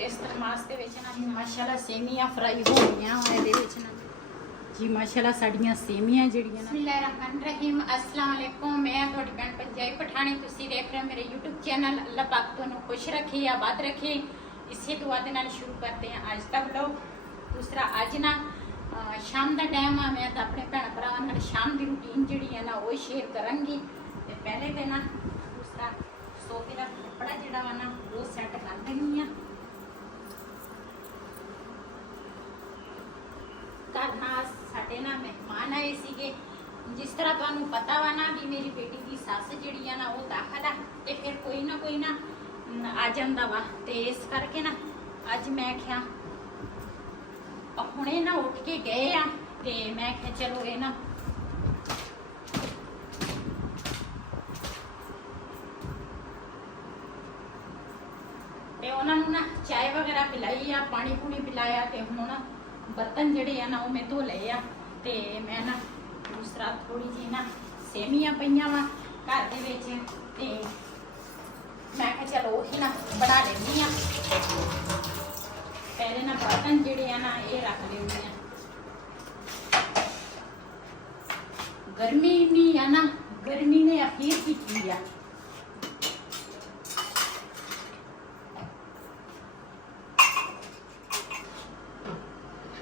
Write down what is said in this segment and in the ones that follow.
इस तरमास के ना जी माशाल्लाह सेमियां फ्राई हो गई ना जी माशाल्लाह साड़ियां सेमियां जड़ियां बिस्मिल्लाहिर्रहमानिर्रहीम अस्सलाम वालेकुम। मैं थोड़ी भैन पंजाबी पठानी तुसी देख रहे हो मेरे यूट्यूब चैनल। अल्लाह पाक तुहानू खुश रखे आबाद रखे इसी दुआ दे नाल शुरू करते हैं अज का व्लॉग। दूसरा अज ना शाम का टाइम आ मैं तो अपने भैन भरावां नाल शाम की रूटीन जिहड़ी है ना वो शेयर करांगी। ते पहले ते ना दूसरा सोफे का कपड़ा जिहड़ा वा ना वो सैट कर देनी आ। घर नाल साडे ना मेहमान आए सीगे। जिस तरह तुहानू पता वा ना भी मेरी बेटी की सस जिहड़ी है ना वो दाखल है ते फिर कोई ना आ जांदा वा। ते इस करके ना अज मैं क्या हुणे ना उठ के गए आ ते मैं क्या चलो ये ना ते उन्होंने ना चाय वगैरह पिलाई आ पानी पूनी पिलाया ते हुण ना बर्तन जिहड़े आ ना वो मैं धो लए आ। ते मैं ना दूसरा थोड़ी जी ना सेमियां पईयां वा घर दे विच ते मैं कहा चलो वही ना बना लेनी आ। पहले ना बर्तन जिहड़े आ ना ये रख लेनी आ। गर्मी इन्नी है ना गर्मी ने अखीर की आ।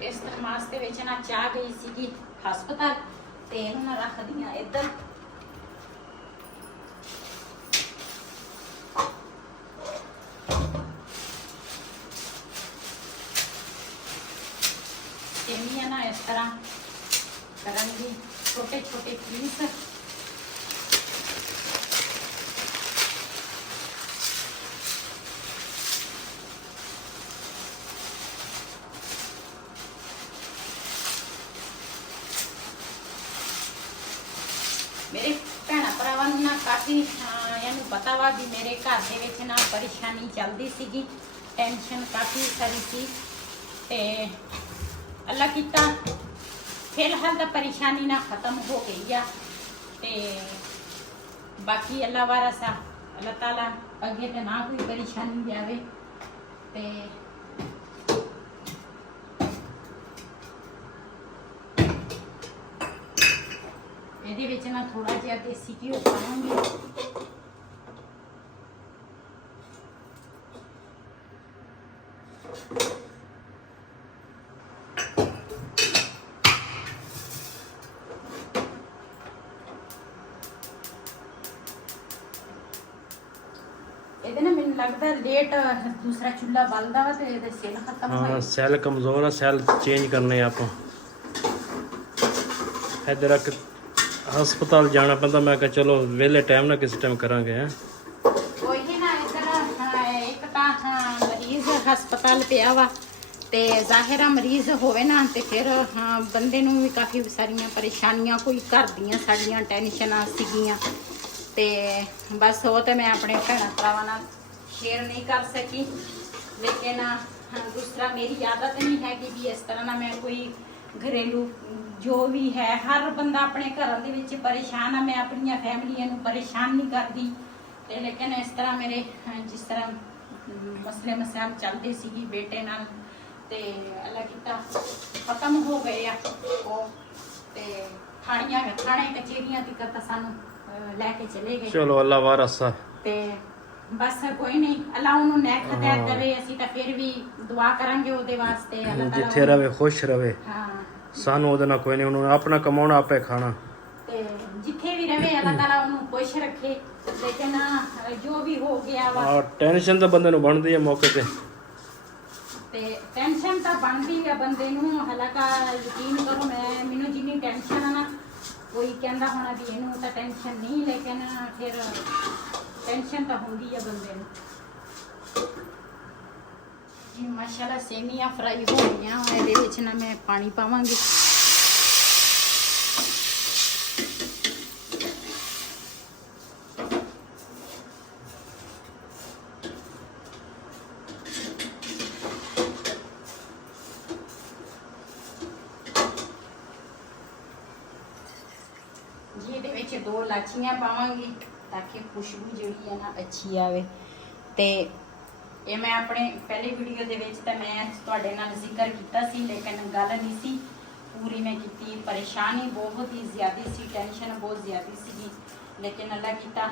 इस तरमास के विच ना चाह गई सीगी हस्पताल ते इहनूं ना रख दियां इधर। सेमियां ना इस तरह करांगी छोटे छोटे पीस। मेरे भैन भरावां नूं ना काफ़ी इहनूं पता वा भी मेरे घर दे विच ना परेशानी चलदी सीगी टेंशन काफ़ी सारी सी ते अल्लाह कीता फिलहाल तो परेशानी ना ख़त्म हो गई आ। ते बाकी अल्लाह वारसा अल्लाह ताला अगे तो ना कोई परेशानी जावे। ते ਇਹਦੇ ਵਿੱਚ ਨਾ ਥੋੜਾ ਜਿਹਾ ਦੇਸੀ ਘਿਓ ਪਾਵਾਂਗੀ। ਇਹਦੇ ਨਾ ਮੈਨੂੰ ਲੱਗਦਾ ਲੇਟ ਦੂਸਰਾ ਚੁੱਲ੍ਹਾ ਬਲਦਾ ਵਾ ਤੇ ਇਹਦੇ ਸੈੱਲ ਖਤਮ ਹੋ ਗਏ। हाँ सैल कमज़ोर है सैल चेंज करने आप इधर एक हस्पताल जाना पैंदा। मैं कहा चलो वेले टाइम ना किसी टाइम करांगे हैं ਉਹੀ ਨਾ ਇੱਧਰ ਇੱਕ ਤਾਂ ਮਰੀਜ਼ ਹਸਪਤਾਲ ਪਿਆ ਵਾ ਤੇ ਜ਼ਾਹਿਰਾ ਮਰੀਜ਼ ਹੋਵੇ ਨਾ ਤੇ ਫਿਰ ਬੰਦੇ ਨੂੰ ਵੀ ਕਾਫੀ ਸਾਰੀਆਂ ਪਰੇਸ਼ਾਨੀਆਂ ਕੋਈ ਘਰ ਦੀਆਂ ਸਾਡੀਆਂ ਟੈਨਸ਼ਨਾਂ ਸੀਗੀਆਂ ਤੇ ਬਸ ਉਹ ਤੇ ਮੈਂ ਆਪਣੇ ਭੈਣਾਂ ਭਰਾਵਾਂ ਨਾਲ ਸ਼ੇਅਰ ਨਹੀਂ ਕਰ ਸਕੀ। ਲੇਕਿਨ दूसरा मेरी आदत नहीं है कि भी इस तरह ना मैं कोई घरेलू जो भी है हर बंदा अपने घर दे परेशान है। मैं अपन फैमिली परेशान नहीं करती ते लेकिन इस तरह मेरे जिस तरह मसले मसाइल चलते सी बेटे नाल ते अल्लाह कीता खत्म हो गए आ वो ते थाने कचेरियां तक सानू लैके चले गए। चलो अल्लाह वारसा ते बस कोई नहीं अल्लाह उन्होंने नेक हदायत देवे असी तो फिर भी दुआ करांगे ਉਹਦੇ ਵਾਸਤੇ अल्लाह ताला जिथे रवे खुश रवे। हां सानू ਉਹਦੇ ਨਾਲ ਕੋਈ ਨਹੀਂ ਉਹਨੂੰ ਆਪਣਾ ਕਮਾਉਣਾ ਆਪੇ ਖਾਣਾ ਤੇ ਜਿੱਥੇ ਵੀ ਰਵੇ अल्लाह ताला ਉਹਨੂੰ ਖੁਸ਼ ਰੱਖੇ। ਲੇਕਿਨ ਜੋ ਵੀ ਹੋ ਗਿਆ ਵਾ ਟੈਨਸ਼ਨ ਤਾਂ ਬੰਦੇ ਨੂੰ ਬਣਦੀ ਹੈ ਮੌਕੇ ਤੇ ਟੈਨਸ਼ਨ ਤਾਂ ਬਣਦੀ ਹੈ ਬੰਦੇ ਨੂੰ। ਹਾਲਾਂਕਿ ਯਕੀਨ ਕਰੋ ਮੈਨੂੰ ਜਿੰਨੀ ਟੈਨਸ਼ਨ ਆ ਨਾ ਕੋਈ ਕਹਿੰਦਾ ਹੋਣਾ ਵੀ ਇਹਨੂੰ ਤਾਂ ਟੈਨਸ਼ਨ ਨਹੀਂ ਲੇਕਿਨ ਫਿਰ टेंशन तो होंगी है बंदे जी। माशाल्लाह सेमियां फ्राई हो गई ना मैं पानी पावांगी। जी 2 इलाचियां पावांगी ताकि खुशबू जी है ना अच्छी आवे। ते ਇਹ ਮੈਂ ਆਪਣੇ ਪਹਿਲੀ ਵੀਡੀਓ ਦੇ ਵਿੱਚ ਤਾਂ ਮੈਂ ਤੁਹਾਡੇ ਨਾਲ ਜ਼ਿਕਰ ਕੀਤਾ ਸੀ, ਲੇਕਿਨ ਗੱਲ ਨਹੀਂ ਸੀ ਪੂਰੀ ਮੈਂ ਕੀਤੀ। ਪਰੇਸ਼ਾਨੀ ਬਹੁਤ ਹੀ ਜ਼ਿਆਦਾ ਸੀ, ਟੈਨਸ਼ਨ ਬਹੁਤ ਜ਼ਿਆਦਾ ਸੀਗੀ, ਲੇਕਿਨ ਅੱਲਾ ਕੀਤਾ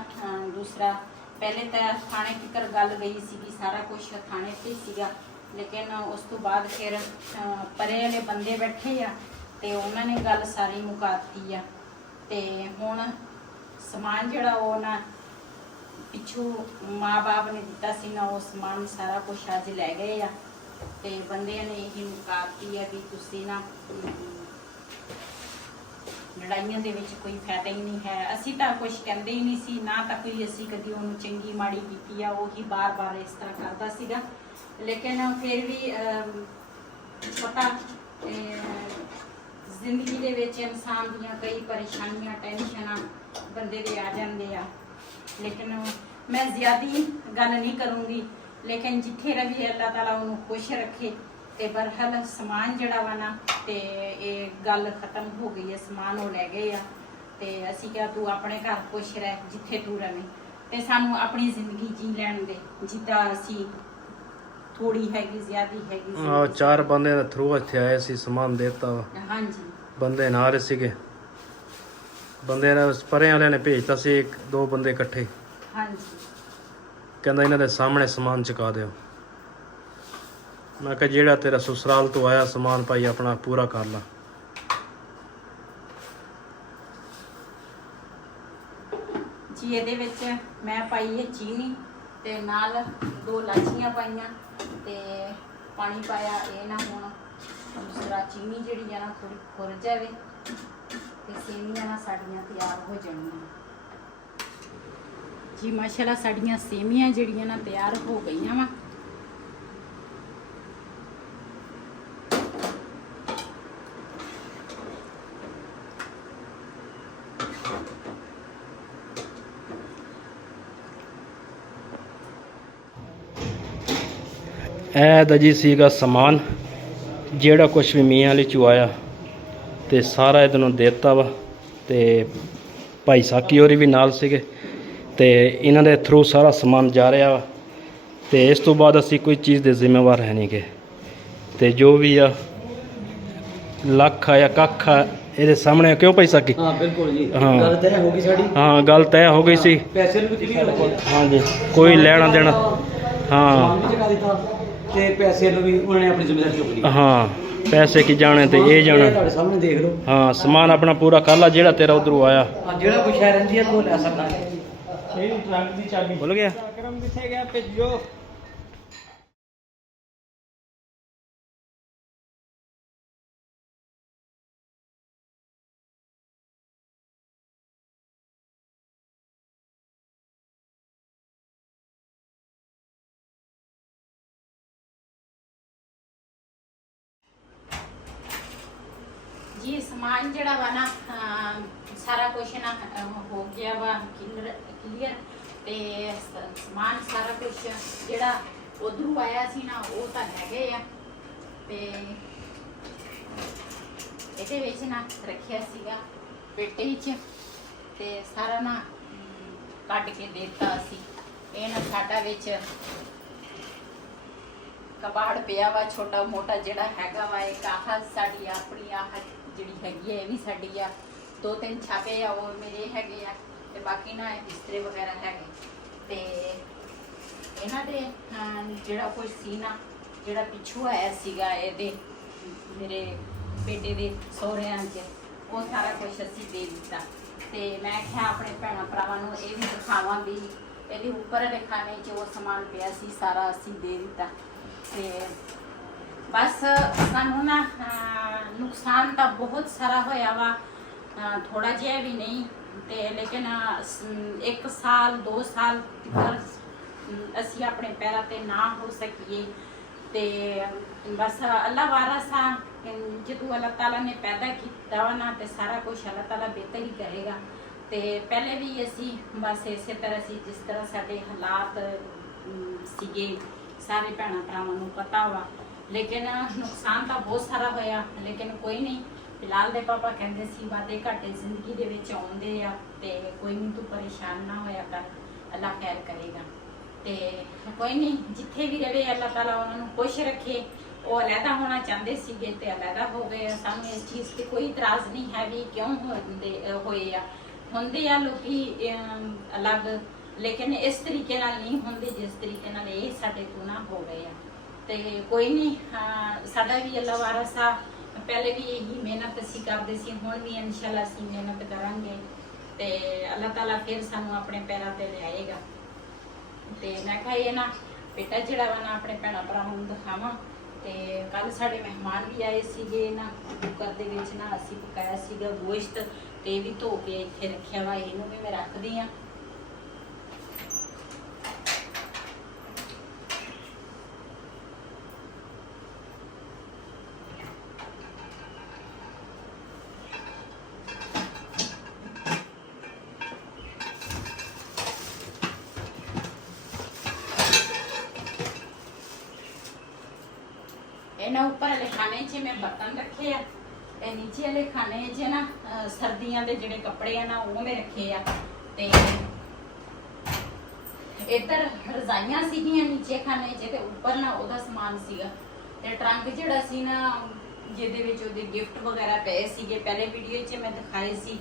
ਦੂਸਰਾ ਪਹਿਲੇ ਤਾਂ ਥਾਣੇ ਤੱਕ ਗੱਲ ਗਈ ਸੀਗੀ, ਸਾਰਾ ਕੁਝ ਥਾਣੇ ਤੇ ਸੀਗਾ, ਲੇਕਿਨ ਉਸ ਤੋਂ ਬਾਅਦ ਫਿਰ ਪਰੇ ਵਾਲੇ ਬੰਦੇ ਬੈਠੇ ਆ ਤੇ ਉਹਨਾਂ ਨੇ ਗੱਲ ਸਾਰੀ ਮੁਕਾਤੀ ਆ। ਤੇ ਹੁਣ ਸਮਾਨ ਜਿਹੜਾ ਉਹ ਨਾ ਪਿੱਛੋਂ ਮਾਂ-ਬਾਪ ਨੇ ਦਿੱਤਾ ਸੀ ਨਾ, ਉਹ ਸਮਾਨ ਸਾਰਾ ਕੁਝ ਅੱਜ ਲੈ ਗਏ ਆ ਤੇ ਬੰਦਿਆਂ ਨੇ ਇਹ ਮੁਕਾਤੀ ਆ ਵੀ ਤੁਸੀਂ ਨਾ ਲੜਾਈਆਂ ਦੇ ਵਿੱਚ ਕੋਈ ਫਾਇਦਾ ਹੀ ਨਹੀਂ ਹੈ। ਅਸੀਂ ਤਾਂ ਕੁਝ ਕਹਿੰਦੇ ਹੀ ਨਹੀਂ ਸੀ, ਨਾ ਤਾਂ ਕੋਈ ਅਸੀਂ ਕਦੀ ਉਹਨੂੰ ਚੰਗੀ ਮਾੜੀ ਕੀਤੀ ਆ, ਉਹੀ ਬਾਰ-ਬਾਰ ਇਸ ਤਰ੍ਹਾਂ ਕਰਦਾ ਸੀਗਾ, ਲੇਕਿਨ ਫਿਰ ਵੀ ਪਤਾ ਜ਼ਿੰਦਗੀ ਦੇ ਵਿੱਚ ਇਨਸਾਨ ਦੀਆਂ ਕਈ ਪਰੇਸ਼ਾਨੀਆਂ ਟੈਨਸ਼ਨਾਂ ਬੰਦੇ ਦੇ ਆ ਜਾਂਦੇ ਆ। ਲੇਕਿਨ ਮੈਂ ਜ਼ਿਆਦੀ ਗੱਲ ਨਹੀਂ ਕਰੂੰਗੀ, ਲੇਕਿਨ ਜਿੱਥੇ ਰਵੀ ਅੱਲਾਹ ਤਾਲਾ ਉਹਨੂੰ ਖੁਸ਼ ਰੱਖੇ। ਤੇ ਬਰਹਲ ਸਮਾਨ ਜਿਹੜਾ ਵਾ ਨਾ ਤੇ ਇਹ ਗੱਲ ਖਤਮ ਹੋ ਗਈ ਹੈ, ਸਮਾਨ ਉਹ ਲੈ ਗਏ ਆ ਤੇ ਅਸੀਂ ਕਿਹਾ ਤੂੰ ਆਪਣੇ ਘਰ ਖੁਸ਼ ਰਹਿ ਜਿੱਥੇ ਤੂੰ ਰਵੇਂ, ਤੇ ਸਾਨੂੰ ਆਪਣੀ ਜ਼ਿੰਦਗੀ ਜੀ ਲੈਣ ਦੇ ਜਿੱਦਾਂ ਅਸੀਂ ਥੋੜੀ ਹੈਗੀ ਜ਼ਿਆਦੀ ਹੈਗੀ ਸੀ। 4 ਬੰਦੇ ਦੇ ਥਰੂ ਇੱਥੇ ਆਏ ਸੀ, ਸਮਾਨ ਦੇਤਾ ਵਾ। ਹਾਂਜੀ ਬੰਦੇ ਨਾਲ ਸੀਗੇ, ਬੰਦੇ ਨੇ ਪਰੇ ਵਾਲਿਆਂ ਨੇ ਭੇਜਤਾ ਸੀ 2 ਬੰਦੇ ਇਕੱਠੇ, ਹਾਂਜੀ ਕਹਿੰਦਾ ਇਹਨਾਂ ਦੇ ਸਾਹਮਣੇ ਸਮਾਨ ਚੁਕਾ ਦਿਓ। ਮੈਂ ਕਿਹਾ ਜਿਹੜਾ ਤੇਰਾ ਸਸੁਰਾਲ ਤੋਂ ਆਇਆ ਸਮਾਨ ਭਾਈ ਆਪਣਾ ਪੂਰਾ ਕਰ ਲਾ। ਜੀ ਇਹਦੇ ਵਿੱਚ ਮੈਂ ਪਾਈ ਹੈ ਚੀਨੀ ਤੇ ਨਾਲ 2 ਲਾਚੀਆਂ ਪਾਈਆਂ ਤੇ ਪਾਣੀ ਪਾਇਆ। ਇਹ ਨਾ ਹੁਣ ਦੂਸਰਾ ਚੀਨੀ ਜਿਹੜੀ ਆ ਨਾ ਥੋੜੀ ਖੁਰ ਜਾਵੇ ਤੇ ਸੇਵੀਆਂ ਨਾ ਸਾਡੀਆਂ ਤਿਆਰ ਹੋ ਜਾਣੀਆਂ ਜੀ। ਮਾਸ਼ਾਅੱਲਾ ਸਾਡੀਆਂ ਸੇਵੀਆਂ ਜਿਹੜੀਆਂ ਨਾ ਤਿਆਰ ਹੋ ਗਈਆਂ ਵਾ। ਇਹ ਤਾਂ ਜੀ ਸੀਗਾ ਸਮਾਨ ਜਿਹੜਾ ਕੁਛ ਵੀ ਮੀਆਂ ਵਾਲੀ ਚੋਂ ਆਇਆ ਤੇ ਸਾਰਾ ਇਹਦੇ ਨੂੰ ਦੇਤਾ ਵਾ। ਤੇ ਭਾਈ ਸਾਕੀ ਹੋਰੀ ਵੀ ਨਾਲ ਸੀਗੇ ਤੇ ਇਹਨਾਂ ਦੇ ਥਰੂ ਸਾਰਾ ਸਮਾਨ ਜਾ ਰਿਹਾ ਵਾ। ਤੇ ਇਸ ਤੋਂ ਬਾਅਦ ਅਸੀਂ ਕੋਈ ਚੀਜ਼ ਦੇ ਜ਼ਿੰਮੇਵਾਰ ਹੈ ਨਹੀਂ ਗੇ, ਤੇ ਜੋ ਵੀ ਆ ਲੱਖ ਆ ਜਾਂ ਕੱਖ ਆ ਇਹਦੇ ਸਾਹਮਣੇ। ਕਿਉਂ ਭਾਈ ਸਾਕੀ? ਹਾਂ ਬਿਲਕੁਲ ਜੀ, ਹਾਂ। ਗੱਲ ਤੈਅ ਹੋ ਗਈ ਸਾਡੀ। ਹਾਂ ਗੱਲ ਤੈਅ ਹੋ ਗਈ ਸੀ। ਪੈਸੇ ਨੂੰ ਵੀ ਹਾਂਜੀ ਕੋਈ ਲੈਣਾ ਦੇਣਾ। ਹਾਂ ਸਮਾਨ ਵੀ ਚੁਕਾ ਦਿੱਤਾ ਤੇ ਪੈਸੇ ਨੂੰ ਵੀ ਉਹਨਾਂ ਨੇ ਆਪਣੀ ਜ਼ਿੰਮੇਵਾਰੀ ਚੁੱਕ ਲਈ। ਹਾਂ ਪੈਸੇ ਕੀ ਜਾਣੇ ਤੇ ਇਹ ਜਾਣਾ। ਤੁਹਾਡੇ ਸਾਹਮਣੇ ਦੇਖ ਲਓ। ਹਾਂ ਸਮਾਨ ਆਪਣਾ ਪੂਰਾ ਕਰ ਲਾ ਜਿਹੜਾ ਤੇਰਾ ਉਧਰੋਂ ਆਇਆ। ਹਾਂ ਜਿਹੜਾ ਕੋਈ ਸ਼ਹਿਰ ਰਹਿੰਦੀ ਹੈ ਉਹ ਲੈ ਸਕਦਾ ਹੈ। ਇਹ ਟਰੱਕ ਦੀ ਚਾਬੀ ਭੁੱਲ ਗਿਆ। ਕਰਮ ਕਿੱਥੇ ਗਿਆ? ਭੇਜੋ। ਜੀ ਸਮਾਨ ਜਿਹੜਾ ਵਾ ਨਾ ਸਾਰਾ ਕੁਝ ਨਾ ਹੋ ਗਿਆ ਵਾ ਕਲੀਅਰ ਤੇ ਸਮਾਨ ਸਾਰਾ ਕੁਝ ਜਿਹੜਾ ਉਧਰੋਂ ਆਇਆ ਸੀ ਨਾ ਉਹ ਤਾਂ ਲੈ ਗਏ ਆ। ਤੇ ਇਹਦੇ ਵਿੱਚ ਨਾ ਰੱਖਿਆ ਸੀਗਾ ਪੇਟੇ ਵਿੱਚ ਤੇ ਸਾਰਾ ਨਾ ਕੱਢ ਕੇ ਦਿੱਤਾ ਸੀ। ਇਹ ਨਾ ਸਾਡਾ ਵਿੱਚ ਕਬਾੜ ਪਿਆ ਵਾ ਛੋਟਾ ਮੋਟਾ ਜਿਹੜਾ ਹੈਗਾ ਵਾ। ਇੱਕ ਆਹ ਸਾਡੀ ਆਪਣੀ ਆਹ ਜਿਹੜੀ ਹੈਗੀ ਹੈ ਇਹ ਵੀ ਸਾਡੀ ਆ। 2-3 ਛਾਪੇ ਆ ਉਹ ਮੇਰੇ ਹੈਗੇ ਆ ਤੇ ਬਾਕੀ ਨਾ ਬਿਸਤਰੇ ਵਗੈਰਾ ਹੈਗੇ। ਤੇ ਇਹਨਾਂ ਦੇ ਜਿਹੜਾ ਕੁਝ ਸੀ ਨਾ ਜਿਹੜਾ ਪਿੱਛੋਂ ਆਇਆ ਸੀਗਾ ਇਹਦੇ ਮੇਰੇ ਬੇਟੇ ਦੇ ਸਹੁਰਿਆਂ 'ਚ ਉਹ ਸਾਰਾ ਕੁਝ ਅਸੀਂ ਦੇ ਦਿੱਤਾ। ਤੇ ਮੈਂ ਕਿਹਾ ਆਪਣੇ ਭੈਣਾਂ ਭਰਾਵਾਂ ਨੂੰ ਇਹ ਵੀ ਦਿਖਾਵਾਂ ਵੀ ਇਹਦੇ ਉੱਪਰ ਵਾਲੇ ਖਾਨੇ 'ਚ ਉਹ ਸਮਾਨ ਪਿਆ ਸੀ ਸਾਰਾ ਅਸੀਂ ਦੇ ਦਿੱਤਾ। ਤੇ ਬਸ ਸਾਨੂੰ ਨਾ ਨੁਕਸਾਨ ਤਾਂ ਬਹੁਤ ਸਾਰਾ ਹੋਇਆ ਵਾ, ਥੋੜਾ ਜਿਹਾ ਵੀ ਨਹੀਂ। ਤੇ ਲੇਕਿਨ 1 ਸਾਲ 2 ਸਾਲ ਤੱਕ ਅਸੀਂ ਆਪਣੇ ਪੈਰਾਂ ਤੇ ਨਾ ਹੋ ਸਕੀਏ। ਤੇ ਬਸ ਅੱਲਾ ਵਾਰਸ ਆ। ਜਦੋਂ ਅੱਲਾਹ ਤਾਲਾ ਨੇ ਪੈਦਾ ਕੀਤਾ ਵਾ ਨਾ ਤੇ ਸਾਰਾ ਕੁਝ ਅੱਲਾਹ ਤਾਲਾ ਬਿਹਤਰ ਹੀ ਕਰੇਗਾ। ਤੇ ਪਹਿਲੇ ਵੀ ਅਸੀਂ ਬਸ ਇਸੇ ਤਰ੍ਹਾਂ ਸੀ ਜਿਸ ਤਰ੍ਹਾਂ ਸਾਡੇ ਹਾਲਾਤ ਸੀਗੇ ਸਾਰੇ ਭੈਣਾਂ ਭਰਾਵਾਂ ਨੂੰ ਪਤਾ ਵਾ। ਲੇਕਿਨ ਨੁਕਸਾਨ ਤਾਂ ਬਹੁਤ ਸਾਰਾ ਹੋਇਆ, ਲੇਕਿਨ ਕੋਈ ਨਹੀਂ। ਫਿਲਹਾਲ ਦੇ ਪਾਪਾ ਕਹਿੰਦੇ ਸੀ ਵਾਧੇ ਘਾਟੇ ਜ਼ਿੰਦਗੀ ਦੇ ਵਿੱਚ ਆਉਂਦੇ ਆ ਤੇ ਕੋਈ ਨਹੀਂ ਤੂੰ ਪਰੇਸ਼ਾਨ ਨਾ ਹੋਇਆ ਕਰ, ਅੱਲਾ ਖੈਰ ਕਰੇਗਾ। ਤੇ ਕੋਈ ਨਹੀਂ, ਜਿੱਥੇ ਵੀ ਰਹੇ ਅੱਲਾਹ ਤਾਲਾ ਉਹਨਾਂ ਨੂੰ ਖੁਸ਼ ਰੱਖੇ। ਉਹ ਅਲੱਗਾ ਹੋਣਾ ਚਾਹੁੰਦੇ ਸੀਗੇ ਤੇ ਅਲੱਗਾ ਹੋ ਗਏ। ਸਾਨੂੰ ਇਸ ਚੀਜ਼ ਤੇ ਕੋਈ ਇਤਰਾਜ਼ ਨਹੀਂ ਹੈ ਵੀ ਕਿਉਂ ਹੋਏ ਆ। ਹੁੰਦੇ ਆ ਲੋਕੀ ਅਲੱਗ, ਲੇਕਿਨ ਇਸ ਤਰੀਕੇ ਨਾਲ ਨਹੀਂ ਹੁੰਦੇ ਜਿਸ ਤਰੀਕੇ ਨਾਲ ਇਹ ਸਾਡੇ ਤੋਂ ਨਾ ਹੋ ਗਏ ਆ। ਤੇ ਕੋਈ ਨਹੀਂ, ਸਾਡਾ ਵੀ ਅੱਲਾਹ ਵਾਰਸ ਆ। ਪਹਿਲੇ ਵੀ ਇਹੀ ਮਿਹਨਤ ਅਸੀਂ ਕਰਦੇ ਸੀ, ਹੁਣ ਵੀ ਇਨਸ਼ਾਅੱਲਾ ਅਸੀਂ ਮਿਹਨਤ ਕਰਾਂਗੇ ਤੇ ਅੱਲਾਹ ਤਾਲਾ ਫਿਰ ਸਾਨੂੰ ਆਪਣੇ ਪੈਰਾਂ ਤੇ ਲਿਆਏਗਾ। ਤੇ ਮੈਂ ਕਿਹਾ ਇਹ ਨਾ ਬੇਟਾ ਜਿਹੜਾ ਵਾ ਨਾ ਆਪਣੇ ਭੈਣਾਂ ਭਰਾਵਾਂ ਨੂੰ ਦਿਖਾਵਾਂ। ਤੇ ਕੱਲ ਸਾਡੇ ਮਹਿਮਾਨ ਵੀ ਆਏ ਸੀਗੇ ਨਾ, ਕੁੱਕਰ ਦੇ ਵਿੱਚ ਨਾ ਅਸੀਂ ਪਕਾਇਆ ਸੀਗਾ ਗੋਸ਼ਤ, ਤੇ ਇਹ ਵੀ ਧੋ ਕੇ ਇੱਥੇ ਰੱਖਿਆ ਵਾ, ਇਹਨੂੰ ਵੀ ਮੈਂ ਰੱਖਦੀ ਆ। ਇਹਨਾਂ ਉੱਪਰ ਵਾਲੇ ਖਾਣੇ 'ਚ ਮੈਂ ਬਰਤਨ ਰੱਖੇ ਆ, ਤੇ ਨੀਚੇ ਵਾਲੇ ਖਾਣੇ 'ਚ ਨਾ ਸਰਦੀਆਂ ਦੇ ਜਿਹੜੇ ਕੱਪੜੇ ਆ ਨਾ ਉਹ ਮੈਂ ਰੱਖੇ ਆ। ਤੇ ਇੱਧਰ ਰਜ਼ਾਈਆਂ ਸੀਗੀਆਂ ਨੀਚੇ ਖਾਣੇ 'ਚ, ਤੇ ਉੱਪਰ ਨਾ ਉਹਦਾ ਸਮਾਨ ਸੀਗਾ। ਤੇ ਟਰੰਕ ਜਿਹੜਾ ਸੀ ਨਾ, ਜਿਹਦੇ ਵਿੱਚ ਉਹਦੇ ਗਿਫਟ ਵਗੈਰਾ ਪਏ ਸੀਗੇ, ਪਹਿਲੇ ਵੀਡੀਓ 'ਚ ਮੈਂ ਦਿਖਾਏ ਸੀ,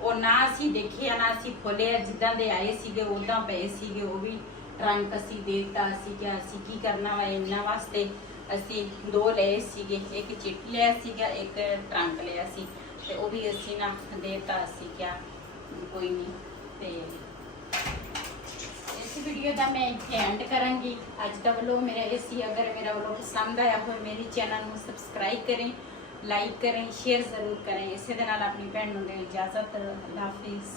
ਉਹ ਨਾ ਅਸੀਂ ਦੇਖਿਆ ਨਾ ਅਸੀਂ ਖੋਲਿਆ, ਜਿੱਦਾਂ ਦੇ ਆਏ ਸੀਗੇ ਉਦਾਂ ਪਏ ਸੀਗੇ। ਉਹ ਵੀ ਟਰੰਕ ਅਸੀਂ ਦੇ ਦਿੱਤਾ। ਅਸੀਂ ਕਿਹਾ ਅਸੀਂ ਕੀ ਕਰਨਾ ਵਾ ਇਹਨਾਂ ਵਾਸਤੇ। ਅਸੀਂ 2 ਲਏ ਸੀਗੇ, ਇੱਕ ਚਿੱਟ ਲਿਆ ਸੀਗਾ, ਇੱਕ ਟਰੰਕ ਲਿਆ ਸੀ, ਤੇ ਉਹ ਵੀ ਅਸੀਂ ਨਾ ਦੇਤਾ। ਅਸੀਂ ਕਿਹਾ ਕੋਈ ਨਹੀਂ। ਤੇ ਇਸ ਵੀਡੀਓ ਦਾ ਮੈਂ ਇੱਥੇ ਐਂਡ ਕਰਾਂਗੀ ਅੱਜ ਦਾ ਵਲੋਗ ਮੇਰਾ ਇਹ ਸੀ। ਅਗਰ ਮੇਰਾ ਵਲੋਗ ਪਸੰਦ ਆਇਆ ਹੋਵੇ ਮੇਰੇ ਚੈਨਲ ਨੂੰ ਸਬਸਕ੍ਰਾਈਬ ਕरें, ਲਾਈਕ करें, शेयर ज़रूर करें। इसी दे नाल अपनी भैन नूं दें इजाज़त। अल्लाह हाफिज़।